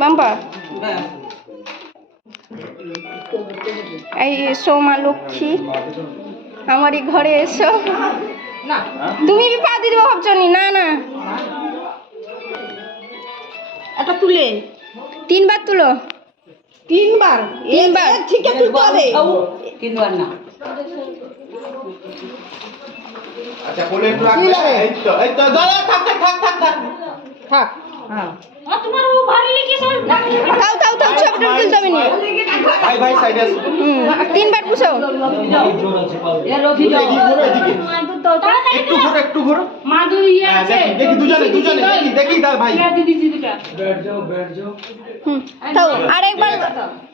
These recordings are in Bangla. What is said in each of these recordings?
বাম্পা এই এসো মা লক্ষ্মী আমারই ঘরে এসো। তুমি বি পা দিয়ে দেবো ভাবছ না? না একটা তুলে। তিনবার তুলো। তিনবার? তিনবার। ঠিক আছে তুলতে হবে। তিনবার না। আচ্ছা বলে একটু এই তো এই তো দাদা থাক থাক থাক থাক থাক থাক হ্যাঁ থাও ছবিটা তুলতে হবে নি ভাই ভাই সাইডে আসো তিনবার পুষো এ রথি যাও এদিকে ঘোরো এদিকে একটু ঘোরো একটু ঘোরো হ্যাঁ, দেখি দেখি দুজনে দুজনে দেখি দেখি দা ভাই হুম থাও আরেকবার নাই মনে কেন পাইছে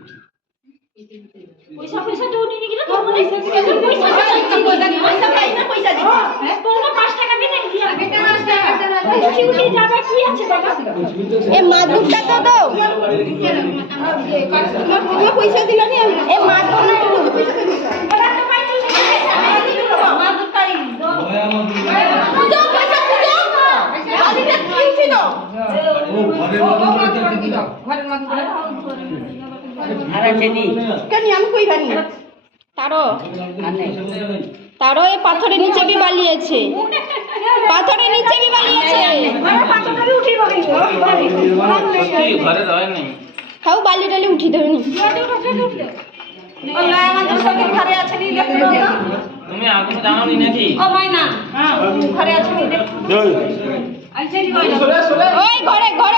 পয়সা পাই না পয়সা দিবি এ মাদুরটা তো দাও তোমার পয়সা দিল নি এ মাদুর না পুজো পয়সা পুজো বাড়িতে কি উঠি দাও আর আছে নি কেন আমি কই জানি তারো। আর নেই তারও এ পাথরের নিচে বি বালিয়েছে। পাথরের নিচে বি বালিয়েছে। ঘরে রয় নাই। খাও বালি টালি উঠি দেবে নি। ঘরে আছে নি দেখতে দাও তো। তুমি আগুন জানো নি নাকি? ও মাইনা। ঘরে আছে নি দেখ চলে চলে ওই ঘরে ঘরে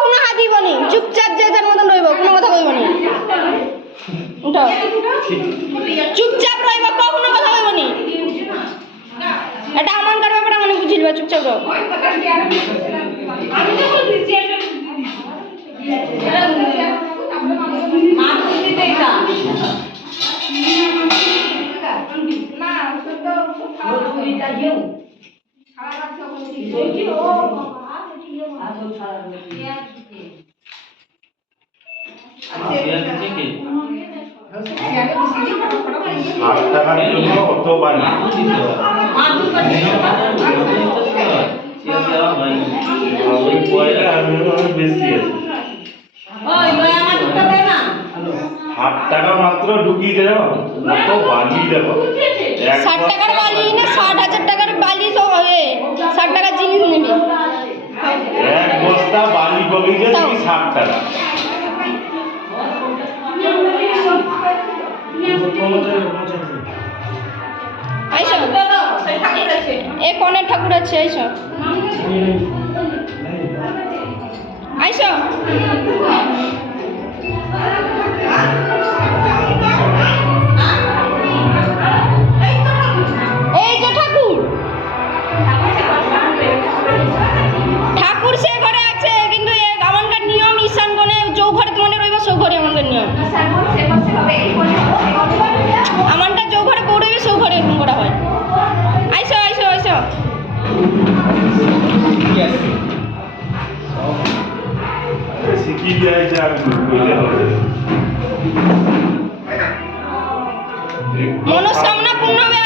কোনো হাত দিব নি চুপচাপ যে যার মতন রইব কোনো কথা কইব নি। উঠাও চুপচাপ রইব ক কোনো কথা কইব নি। এটা আমানকার ব্যাপার আমি বুঝিলবা চুপচাপ রহ আট টাকার জন্য অত বাড়ি বেশি আছে ষাট টাকা মাত্র ঢুকিয়ে দেব অত বালি দেব। ষাট টাকার বালি না ষাট হাজার টাকার বালি সব এ ষাট টাকার জিনিস নিবি এক বস্তা বালি তুমি ষাট টাকা? এ কোনের ঠাকুর আছে আইসো আইসো আমানটা যৌ ঘরে সৌ ঘরে এরকম করা হয়। আইসো আইসো আইসো। মনস্কামনা পূর্ণ হবে।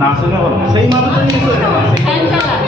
নাচনে হল সেই মানুষটা